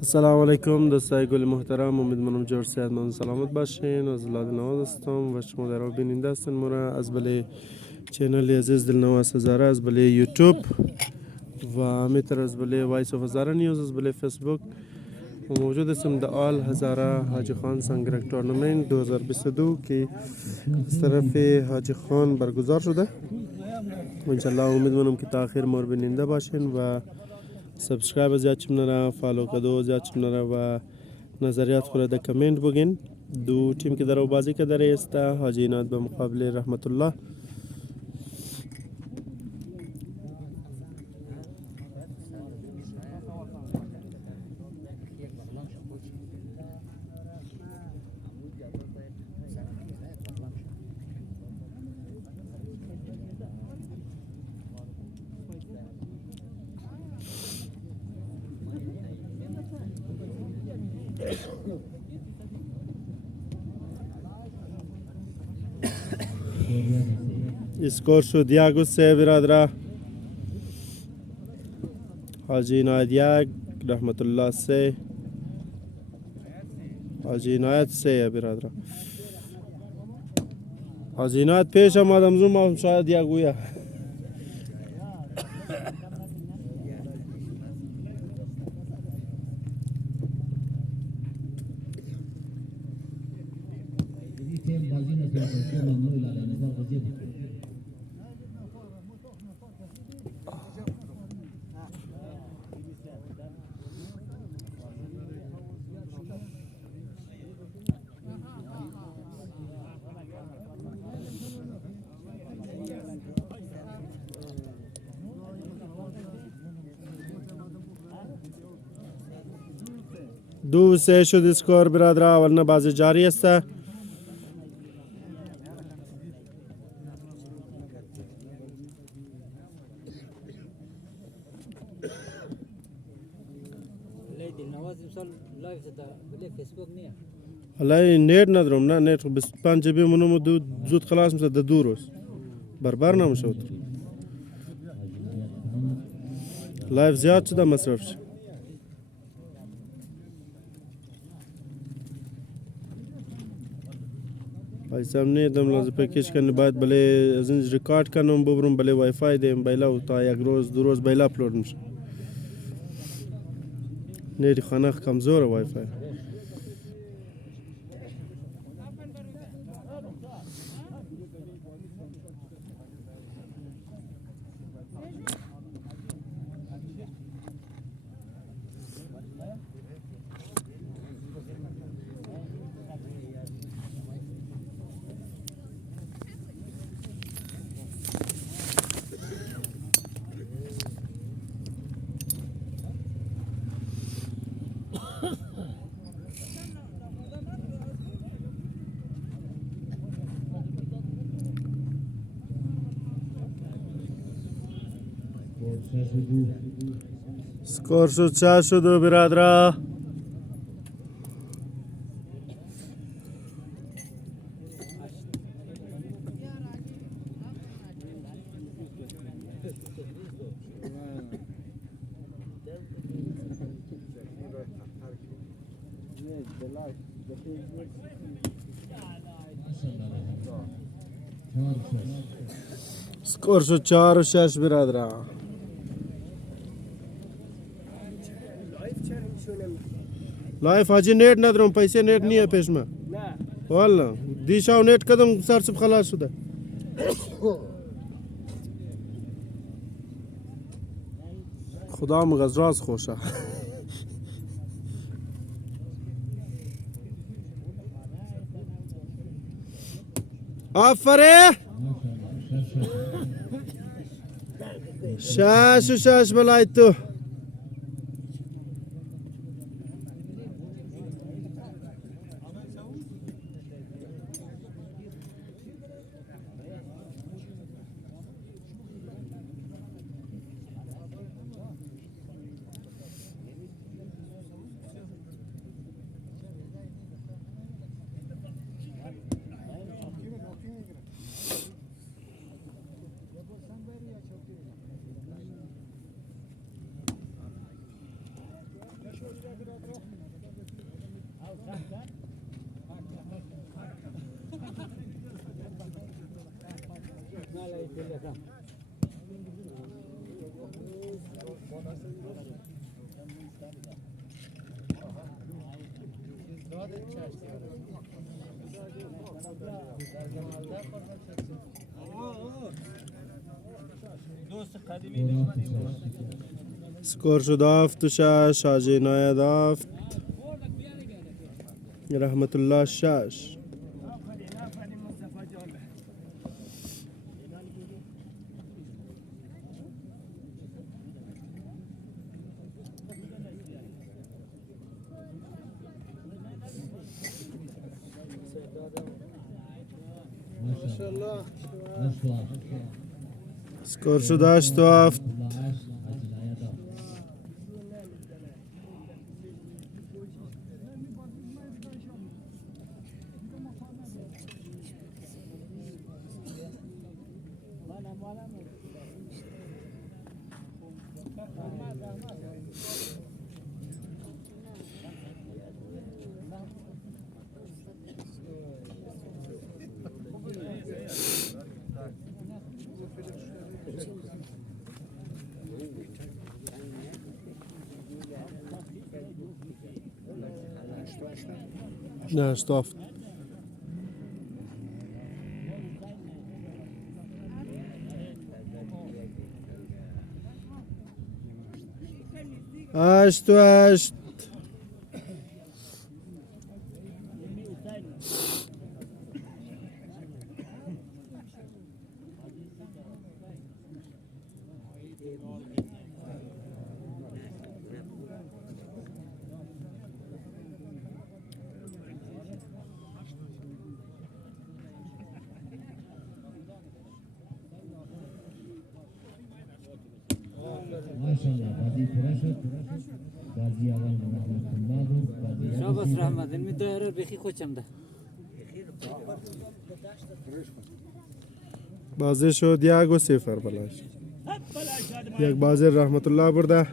السلام علیکم دوستای گل محترم، امیدوارم جور صحتمند سلامت باشین. از ولاد نواز هستم و شما در بیننده هستین مرا از بله چینل عزیز دلنواز هزاره، از بله یوتیوب و همیتر از بله وایس آف هزاره نیوز، از بله فیسبوک و موجود هستم در آل هزاره حاجی خان سنگرک تورنمنت 2022 که از طرف حاجی خان برگزار شده. انشالله امیدوارم که تا آخر مور بیننده باشین و سبسکرایب زیاد چم نره، فالو کدو زیاد چم نره و نظریات خود در کامنت بگین. دو تیم که در بازی که در است حاجی عنایت به مقابل رحمت الله. اسکور شد 1-3 برادر. حاجی عنایت 1 رحمت الله 3. حاجی عنایت 3 برادر. حاجی عنایت پیش آمدم زوم شاید 1 گویا. دو سه شد اسکور برادر. اولنا بازی جاری است. حالا نیت ندارم، نه نیت 25 جی بی منو زود خلاص میشه در 2 روز بربر نمیشه. لایف زیاد شده مصرف شد. ایسا نیدم لازم پکیش کنه باید بله از این ریکارد کنم ببرم بله وای فای دیم بایلا و تا 1 روز 2 روز بایلا اپلود میشه. نیری خانه کمزور وای فای. سکور شد 4-2 برادر. سکور شد 4-6 برادر. لایف حاجی نیت ندارم، پیسه نیت نیه پیش ما. والا دیشاو نیت کدم سرسب خلاص شده. خدا مغز راز خوشه. آفره 6 بلای تو. سکور شد 7-6. حاجی عنایت 7 رحمت الله 6. سکور شد 8-7. نه 8-7. هشت و 8. ماشاءالله بازی پره شد. بازی اول رحمت الله بود. شاباس رحمت این دایره بخی خوشم ده. بازی شد 1-0 بلاش. یک بازی رحمت الله برده.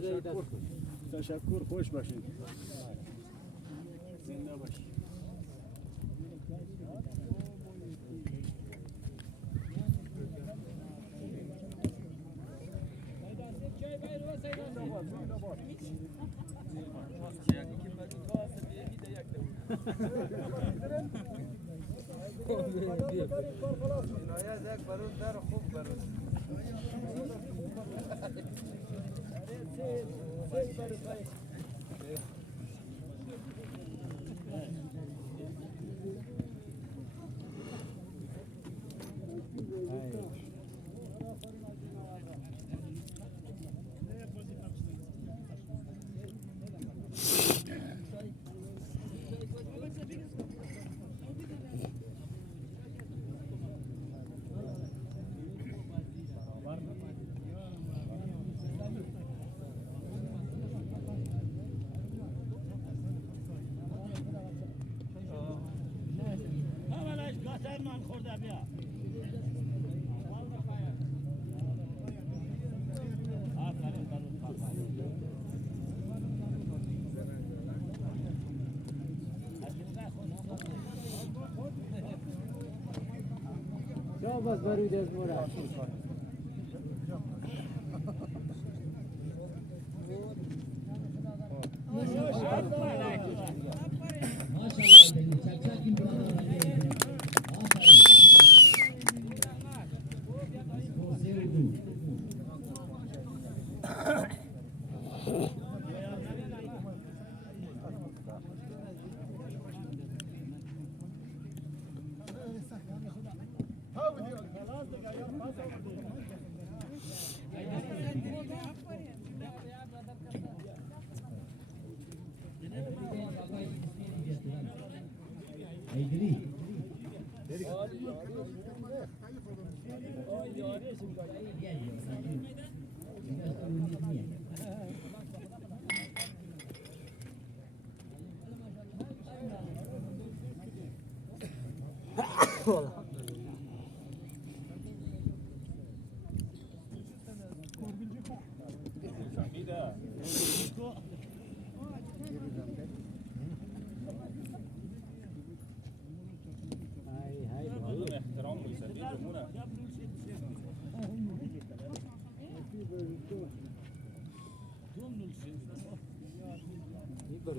خیلی فاول تشکر خوش باشید زنده باشید شاباس برود از مورا. برو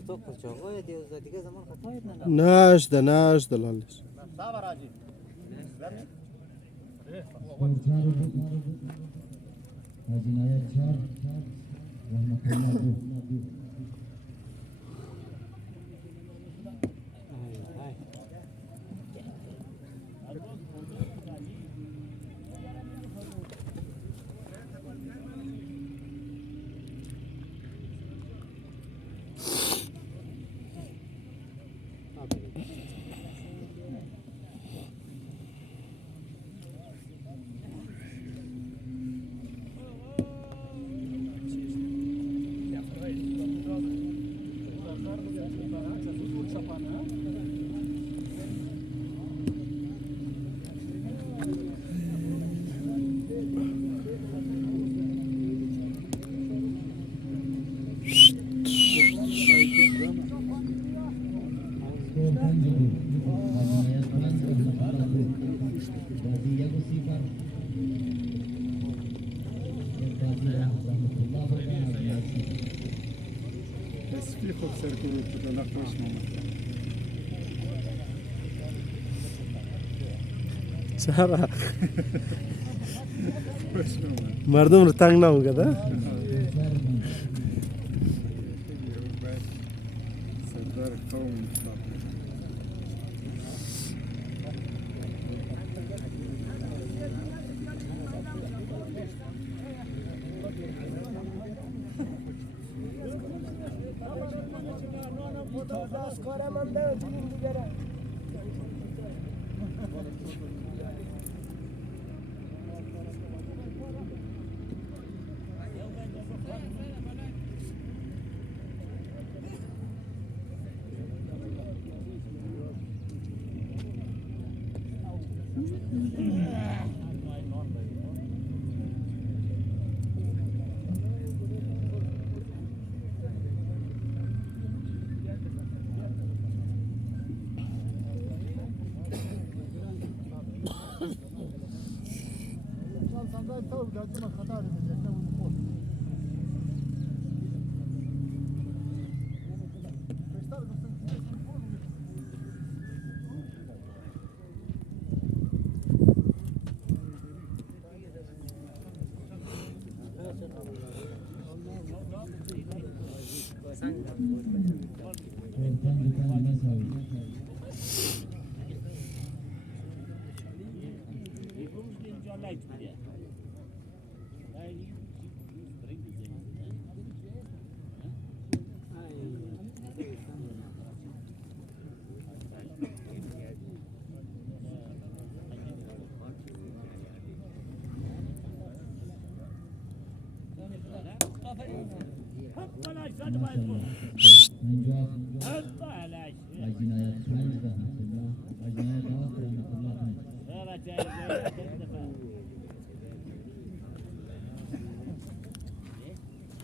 تو پرچاقای دیگه زمان خطایت نه نشده لالش جنایت 4 رحمت الله دو اسپی خود سر کنید که دلق خوش نامد چرا خوش نامد مردم رو تنگ نمیکرده سردار قوم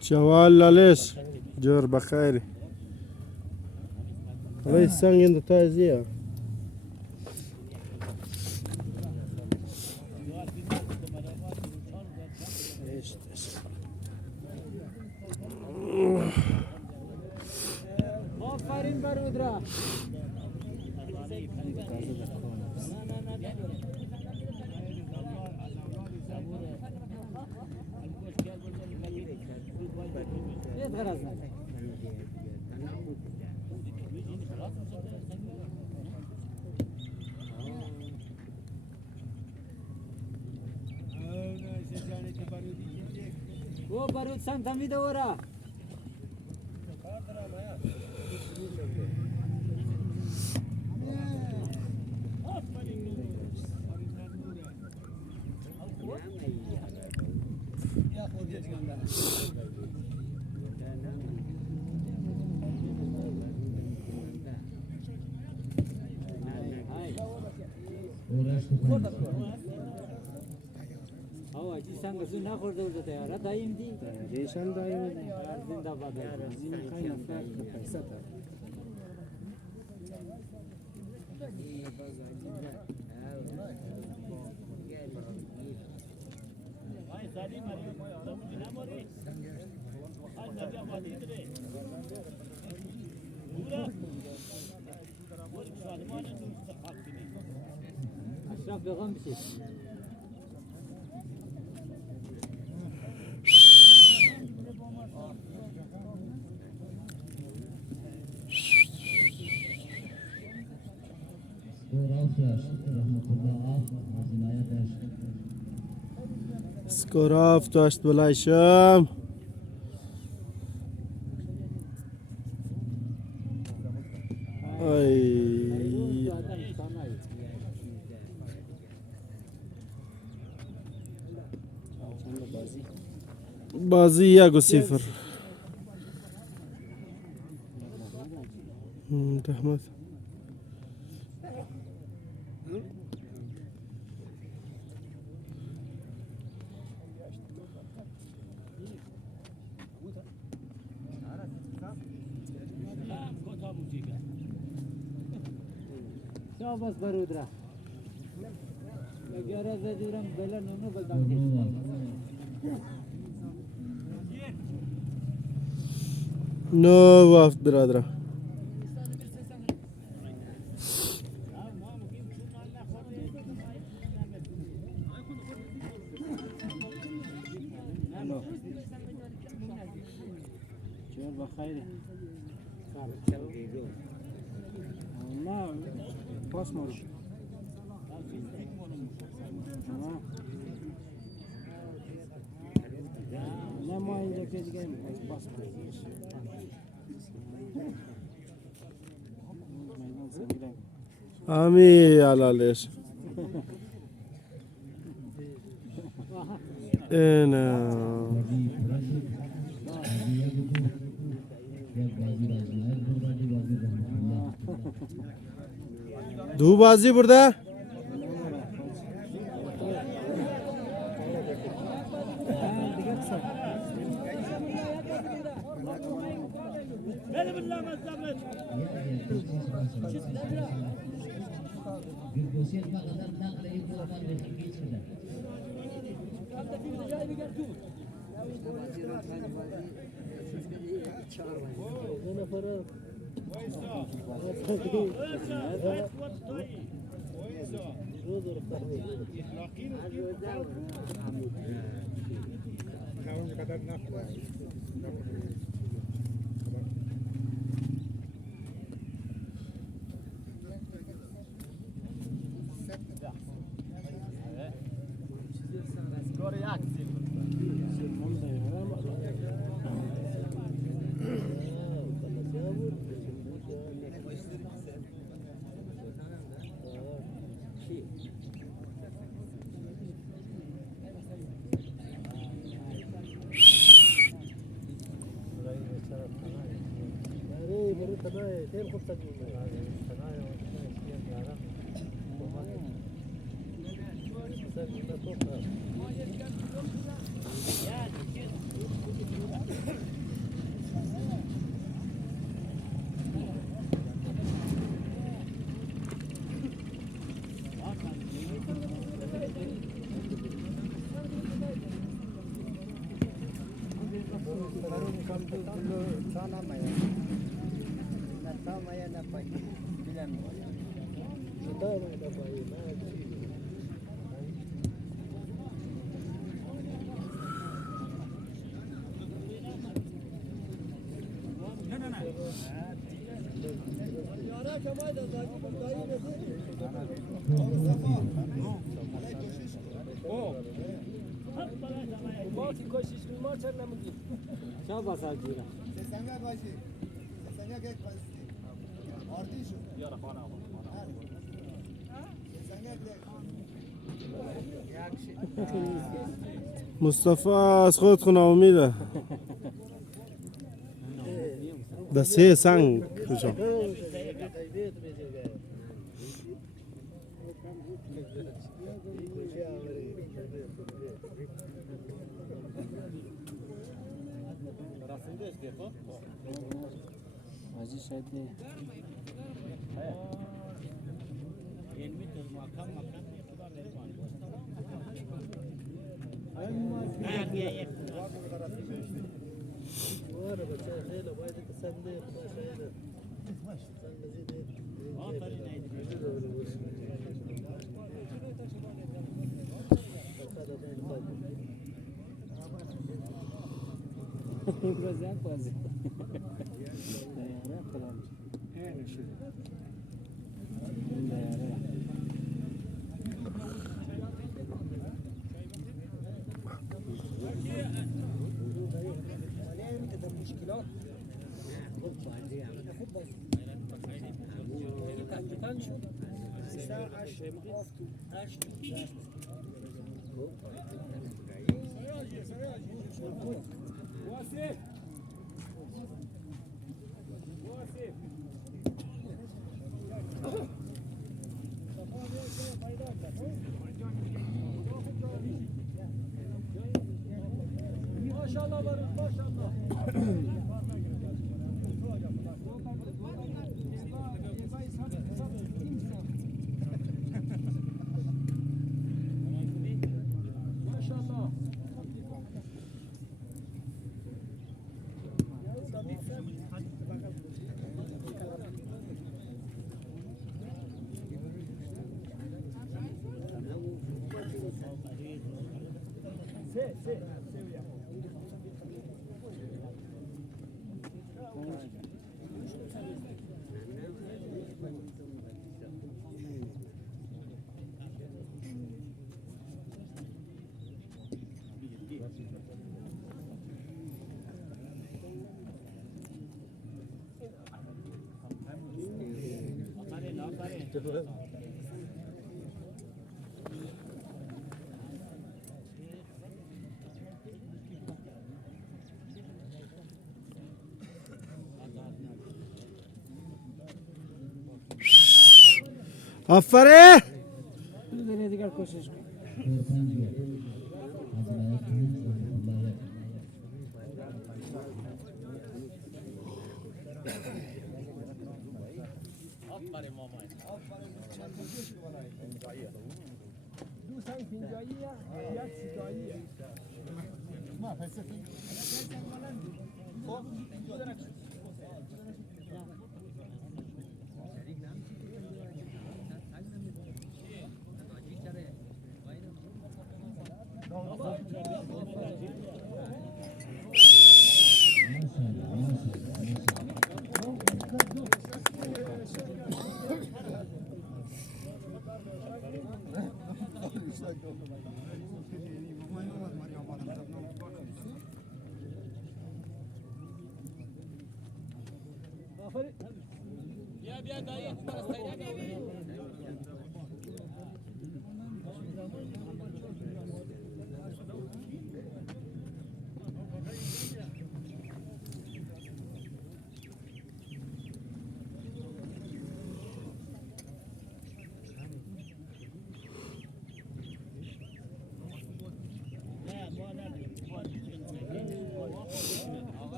جوال لالش جور بخیری رئیس سنگ ده تازیه آفرین برودرا یه غرض نه او برود سمت میده ورا آوا چی سنگ سو نخورده بود تیاره دایم دی ریشم دایم زنده باد خیلی فرق پیسه تا اشرف بغم بشی سکراف داشت بلایشم ای بازی 1-0 رحمت شاباس برودرا اگر زدیرم بلا نونو بلدم نو وافت برادرم چور بخیر نه پاس مارو نه ما اینجا که دیگه پاس آمی علالش اینا دو بازی برده شاباس آجیرا مصطفی از خودت ناامیده ده 3 سنگ کجا Hacı Şadi. Güzel quase. آفرین دیگه دیگر کوشش کن.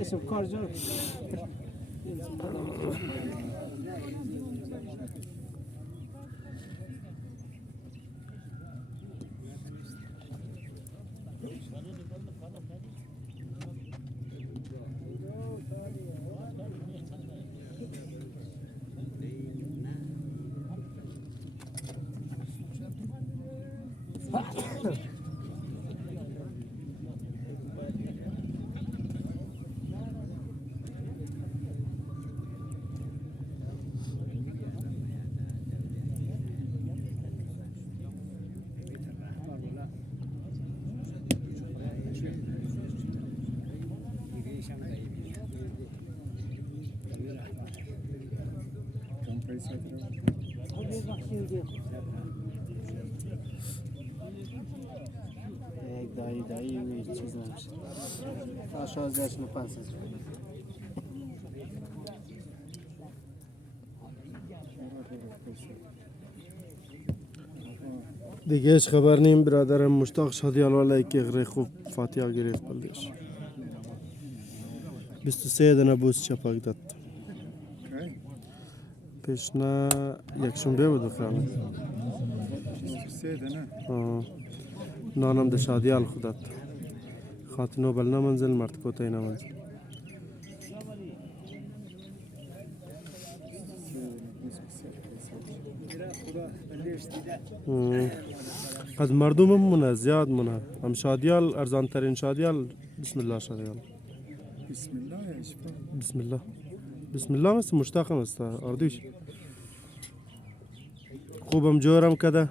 Kardeşim karca. دایی و هیچ چیز نمیشه. تا 16,500. دیگه هیچ خبر نیم. برادرم مشتاق شادیال والا که غره خوب فاتحه گرفت بلدش 23 دنه بوس چپاک داد. پیشنا یک شنبه بود بخرم. نانم ده شادیال خودت خاطنو بل نمنزل مرد کوتای نمنزل. از مردم منه زیاد منه هم شادیال ارزان ترین شادیال. بسم الله شادیال. بسم الله یا اشفا. بسم الله. بسم الله مثل مشتاقم است اردوش خوبم جورم کده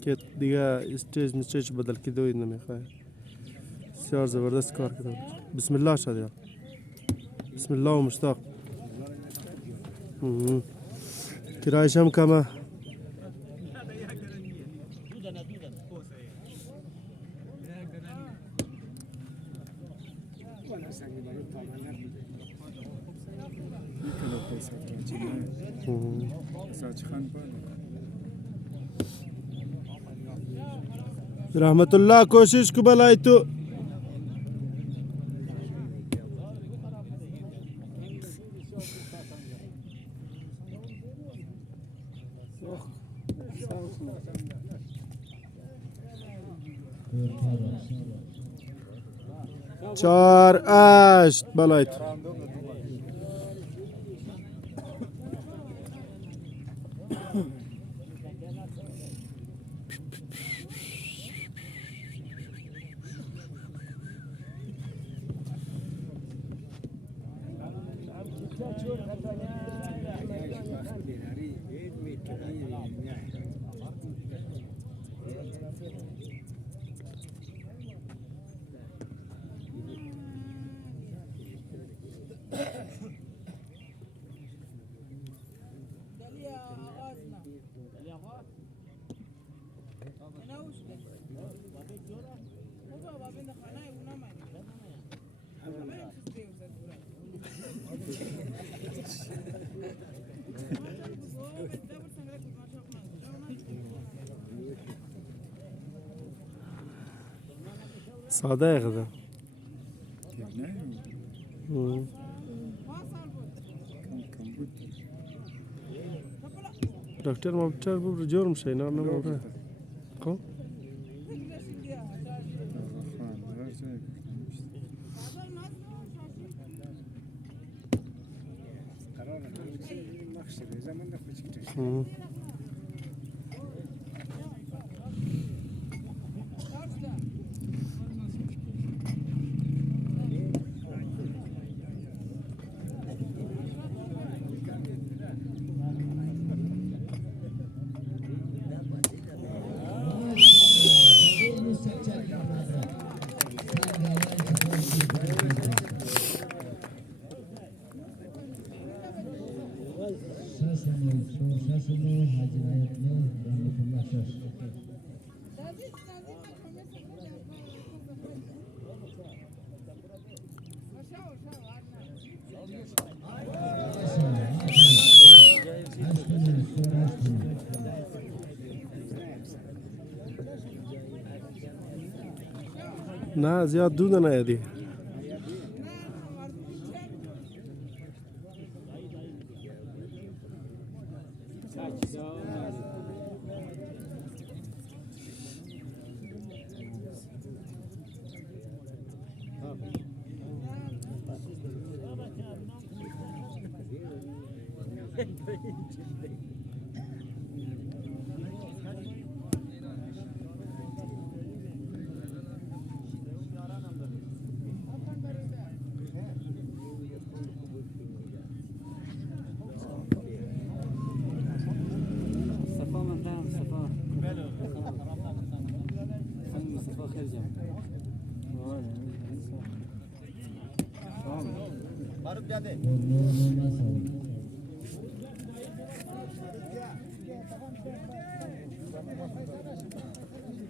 که دیگه استیج نچش بدل که دوید نمیخواه. بسیار زبردست کار کرده. بسم الله شادیال. بسم الله و مشتاق. کرایش هم کمه. رحمت الله کوشش کو بلای تو. چار اشت بلای تو. ساده خدا. دکتر مابتر ببر جرم شی نه نموده. خب. نه زیاد دود نیادی.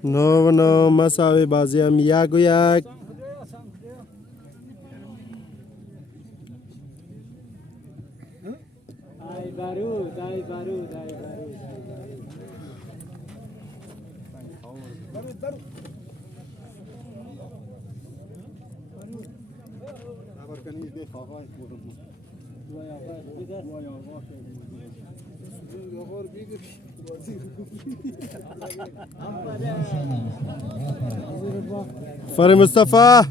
9 و 9 مساوی، بازی هم 1 و 1. ای بارود ای بارود ای بارود کنی به خواهی بودم فر مصطفى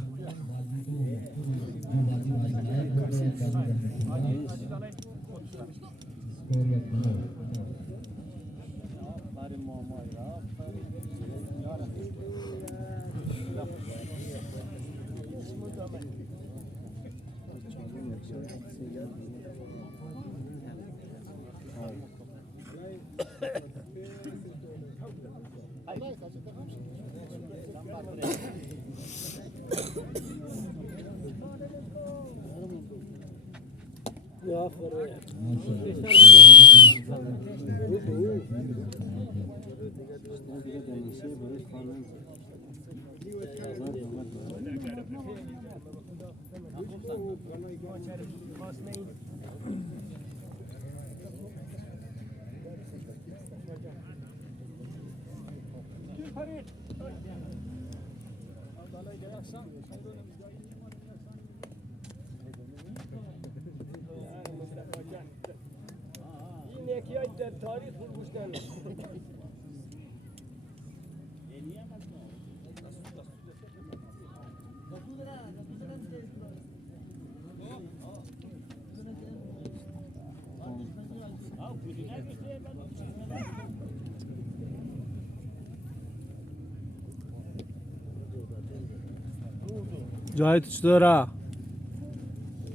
جایت چطوره؟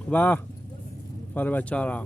خوبه؟ فر بچه را